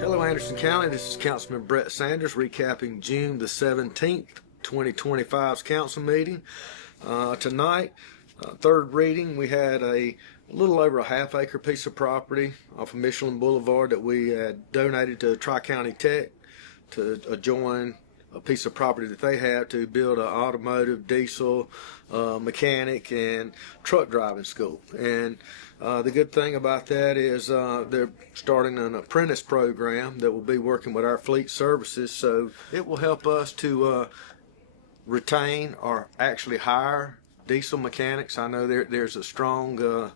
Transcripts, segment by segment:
Hello, Anderson County. This is Councilman Brett Sanders recapping June the 17th, 2025's council meeting. Tonight, third reading, we had a little over a half-acre piece of property off of Michelin Boulevard that we had donated to Tri-County Tech to adjoin a piece of property that they have to build an automotive, diesel, mechanic, and truck driving school. And the good thing about that is they're starting an apprentice program that will be working with our fleet services, so it will help us to retain or actually hire diesel mechanics. I know there's a strong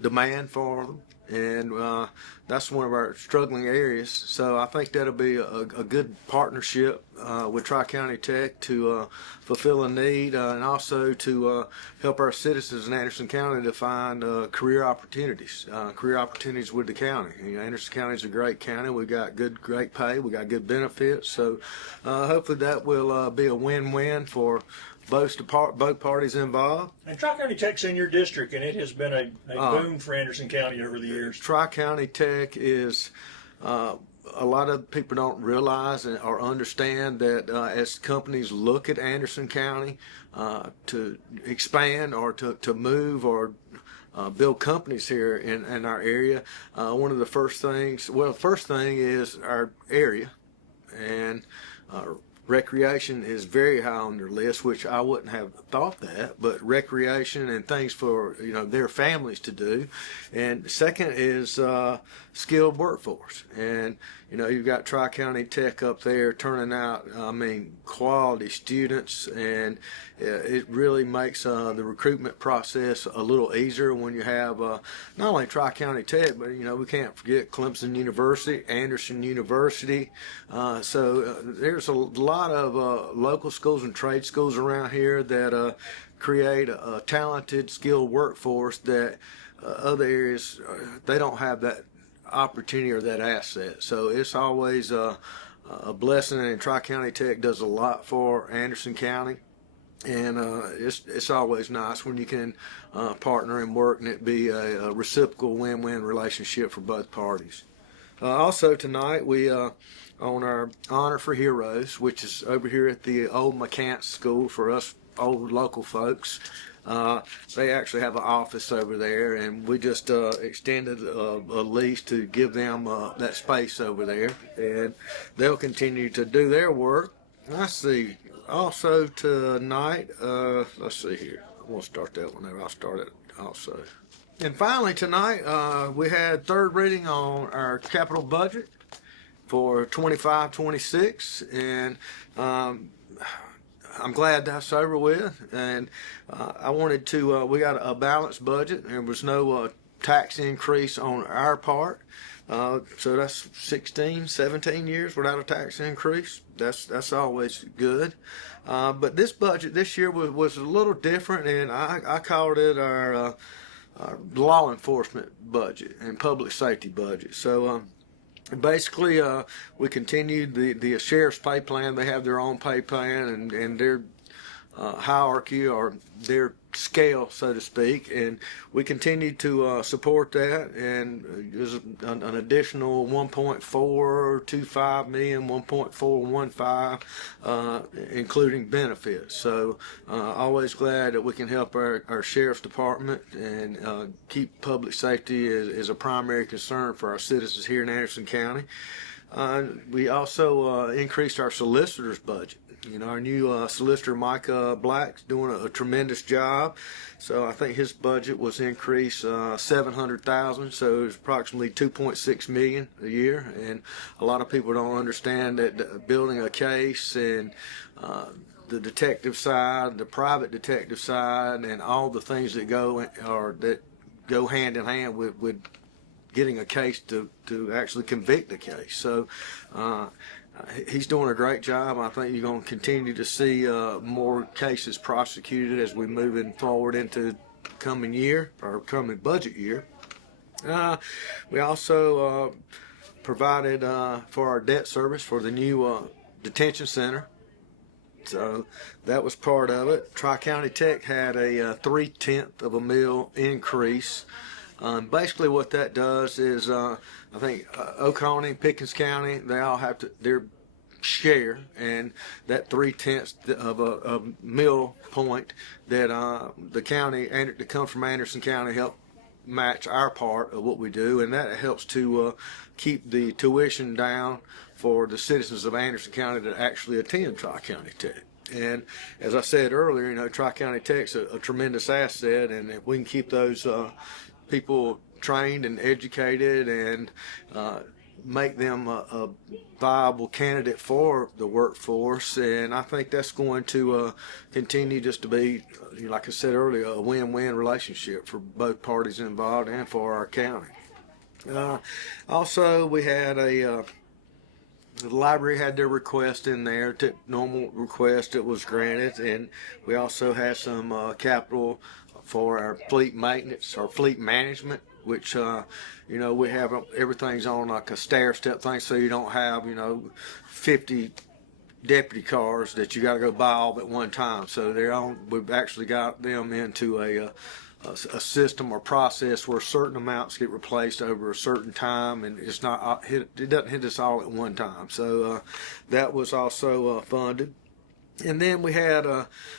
demand for them, and that's one of our struggling areas. So I think that'll be a good partnership with Tri-County Tech to fulfill a need and also to help our citizens in Anderson County to find career opportunities with the county. You know, Anderson County is a great county. We've got great pay. We got good benefits. So hopefully that will be a win-win for both parties involved. And Tri-County Tech's in your district, and it has been a boom for Anderson County over the years. Tri-County Tech is, a lot of people don't realize or understand that as companies look at Anderson County to expand or to move or build companies here in our area, one of the first thing is our area, and recreation is very high on their list, which I wouldn't have thought that, but recreation and things for their families to do. And second is skilled workforce. And you've got Tri-County Tech up there turning out, quality students, and it really makes the recruitment process a little easier when you have not only Tri-County Tech, but we can't forget Clemson University, Anderson University. So there's a lot of local schools and trade schools around here that create a talented, skilled workforce that other areas they don't have that opportunity or that asset. So it's always a blessing, and Tri-County Tech does a lot for Anderson County, and it's always nice when you can partner and work and it be a reciprocal win-win relationship for both parties. Also tonight we on our Honor for Heroes, which is over here at the old McCants School for us old local folks. They actually have an office over there, and we just extended a lease to give them that space over there, and they'll continue to do their work. Let's see. Also tonight, let's see here. I won't start that whenever I start it also. And finally tonight, we had third reading on our capital budget for 25-26, and I'm glad that's over with. And I wanted to, we got a balanced budget. There was no tax increase on our part. So that's 16, 17 years without a tax increase. That's always good. But this budget this year was a little different, and I called it our law enforcement budget and public safety budget. So basically, we continued the sheriff's pay plan. They have their own pay plan and their hierarchy or their scale, so to speak, and we continue to support that, and there's an additional 1.425 million, 1.415, including benefits. So always glad that we can help our sheriff's department and keep public safety as a primary concern for our citizens here in Anderson County. We also increased our solicitor's budget. Our new solicitor, Mike Black's doing a tremendous job. So I think his budget was increased $700,000, so it's approximately $2.6 million a year. And a lot of people don't understand that building a case and the detective side, the private detective side, and all the things that go hand in hand with getting a case to actually convict the case. So he's doing a great job. I think you're going to continue to see more cases prosecuted as we move forward into coming year or coming budget year. We also provided for our debt service for the new detention center. So that was part of it. Tri-County Tech had a 0.3 of a mil increase Basically, what that does is, I think Oconee, Pickens County, they all have to their share, and that 3/10 of a meal point that the county that comes from Anderson County help match our part of what we do, and that helps to keep the tuition down for the citizens of Anderson County that actually attend Tri-County Tech. And as I said earlier, Tri-County Tech's a tremendous asset, and if we can keep those people trained and educated and make them a viable candidate for the workforce, and I think that's going to continue just to be, like I said earlier, a win-win relationship for both parties involved and for our county. Also, we had the library had their request in there, took normal request, it was granted, and we also had some capital for our fleet maintenance or fleet management, which we have everything's on like a stair step thing, so you don't have 50 deputy cars that you got to go buy all at one time. So we've actually got them into a system or process where certain amounts get replaced over a certain time, and it doesn't hit us all at one time. So that was also funded. And then we had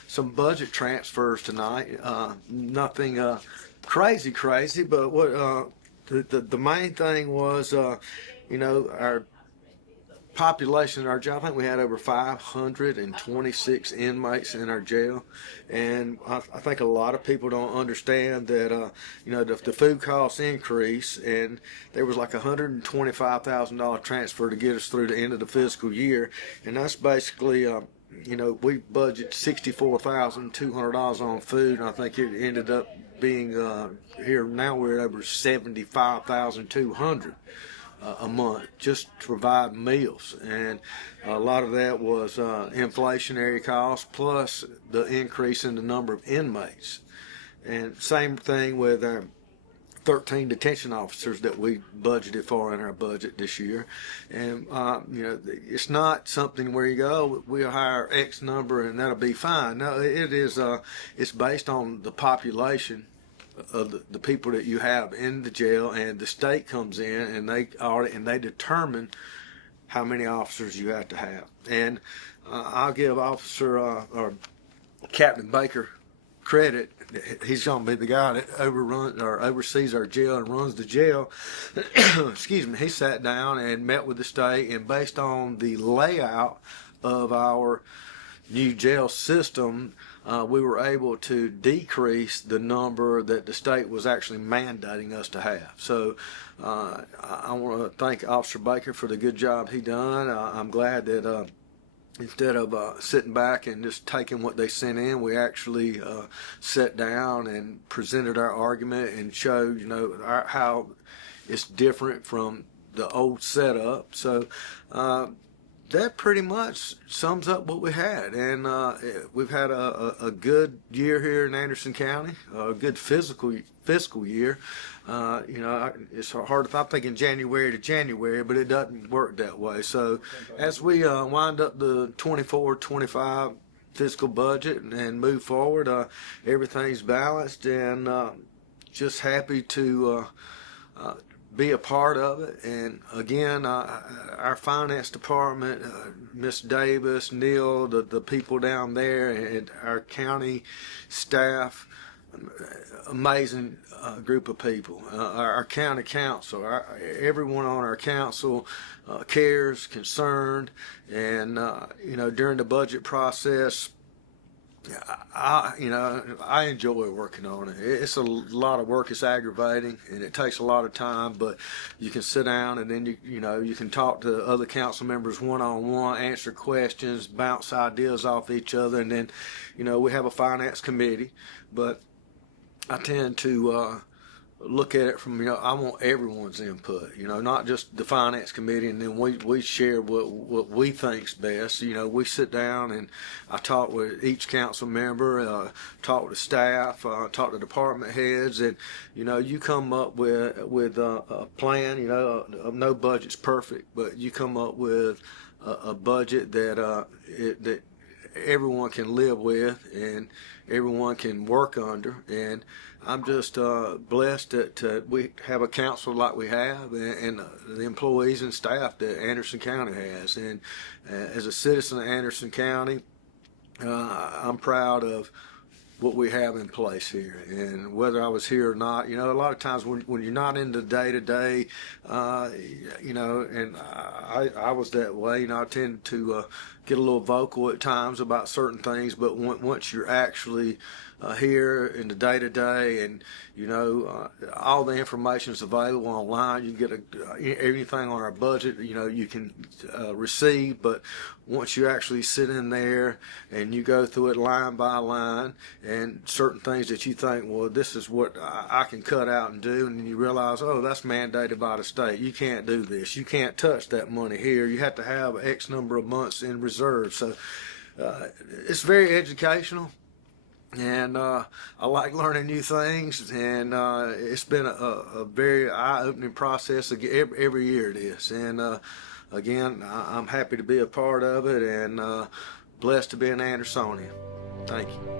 some budget transfers tonight. Nothing crazy, but what the main thing was, our population in our jail. I think we had over 526 inmates in our jail, and I think a lot of people don't understand that the food costs increase, and there was like $125,000 transfer to get us through the end of the fiscal year, and that's basically we budget $64,200 on food, and I think it ended up being here now we're at over $75,200 a month just to provide meals, and a lot of that was inflationary costs plus the increase in the number of inmates. And same thing with our 13 detention officers that we budgeted for in our budget this year. And it's not something where you go, we'll hire X number and that'll be fine. No, it is it's based on the population of the people that you have in the jail, and the state comes in and they audit and they determine how many officers you have to have. And I'll give Officer or Captain Baker credit. He's going to be the guy that oversees our jail and runs the jail. Excuse me. He sat down and met with the state, and based on the layout of our new jail system, we were able to decrease the number that the state was actually mandating us to have. So I want to thank Officer Baker for the good job he done. I'm glad that instead of sitting back and just taking what they sent in, we actually sat down and presented our argument and showed how it's different from the old setup. So that pretty much sums up what we had, and we've had a good year here in Anderson County, a good fiscal year. It's hard if I'm thinking January to January, but it doesn't work that way. So as we wind up the 24-25 fiscal budget and move forward, everything's balanced, and just happy to be a part of it. And again, our finance department, Miss Davis, Neil, the people down there, and our county staff, amazing group of people. Our county council, everyone on our council cares, concerned, and during the budget process, I enjoy working on it. It's a lot of work. It's aggravating, and it takes a lot of time. But you can sit down, and then you can talk to other council members one-on-one, answer questions, bounce ideas off each other, and then we have a finance committee. But I tend to look at it from I want everyone's input, not just the finance committee, and then we share what we think's best. We sit down and I talk with each council member, talk with the staff, talk to department heads, and you come up with a plan. No budget's perfect, but you come up with a budget that everyone can live with and everyone can work under. And I'm just blessed that we have a council like we have, and the employees and staff that Anderson County has. And as a citizen of Anderson County, I'm proud of what we have in place here. And whether I was here or not, a lot of times when you're not in the day-to-day, and I was that way, I tend to get a little vocal at times about certain things, but once you're actually here in the day-to-day, and all the information is available online. You can get everything on our budget, you can receive. But once you actually sit in there and you go through it line by line, and certain things that you think, well, this is what I can cut out and do, and then you realize, oh, that's mandated by the state. You can't do this. You can't touch that money here. You have to have X number of months in reserve. So it's very educational. And I like learning new things, and it's been a very eye-opening process. Every year it is. And again, I'm happy to be a part of it, and blessed to be an Andersonian. Thank you.